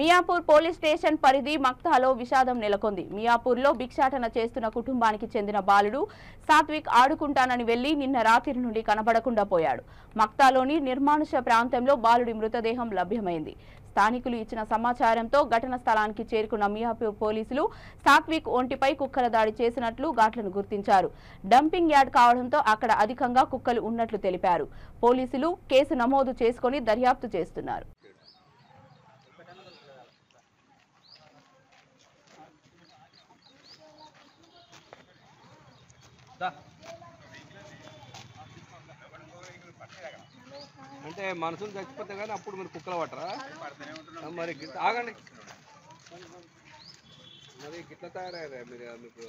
Miyapur police station పరిధి మక్తాలో విషాదం నెలకొంది. మియాపూర్లో భిక్షాటన చేస్తున్న కుటుంబానికి చెందిన బాలుడు సాత్విక్ ఆడుకుంటానని వెళ్లి నిన్న రాత్రి నుండి కనబడకుండా పోయాడు. మక్తాలోని నిర్మానుష ప్రాంతంలో బాలుడి మృతదేహం లభ్యమైంది. స్థానికులు ఇచ్చిన సమాచారంతో ఘటన స్థలానికి చేరుకున్న మియాపూర్ పోలీసులు సాత్విక్ ఒంటిపై కుక్కల దాడి చేసినట్లు ఘాట్లను గుర్తించారు. డంపింగ్ యార్డ్ కావడంతో అక్కడ అధికంగా కుక్కలు ఉన్నట్లు తెలిపారు. పోలీసులు కేసు నమోదు చేసుకుని దర్యాప్తు చేస్తున్నారు. అంటే మనసులు చచ్చిపోతే కానీ అప్పుడు మీరు కుక్కలు పట్టరా? మరి ఆగండి, మరి గిట్ల తయారయ్యారా మీరు? మీకు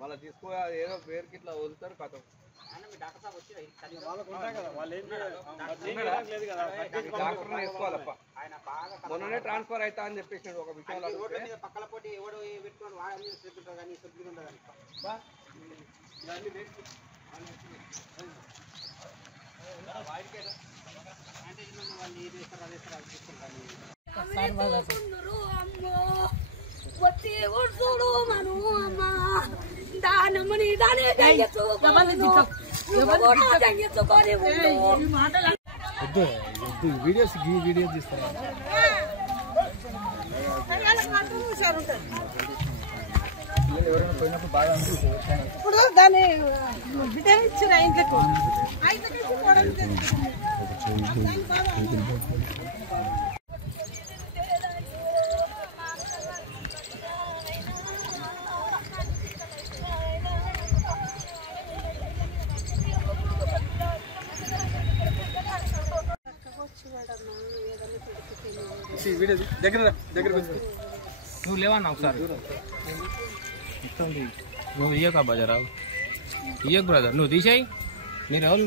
మళ్ళీ తీసుకో ఏదో పేరుకి ఇట్లా వదులుతారు కథ. డాక్టర్ వేసుకోవాలప్ప, మొన్ననే ట్రాన్స్ఫర్ అవుతా అని చెప్పేసాడు. ఒక విషయం వీడియోస్ తీస్తారా? ఎవరైనా పోయినప్పుడు బాగా ఇప్పుడు దాన్ని రిటర్న్ ఇచ్చిన ఇంట్లోకి దగ్గర నువ్వు లేవన్నా ఒకసారి నువ్వు ఇయ్యక బజారా ఇయ్యకు బ్రదర్, నువ్వు తీసేయి. మీరు ఎవరు?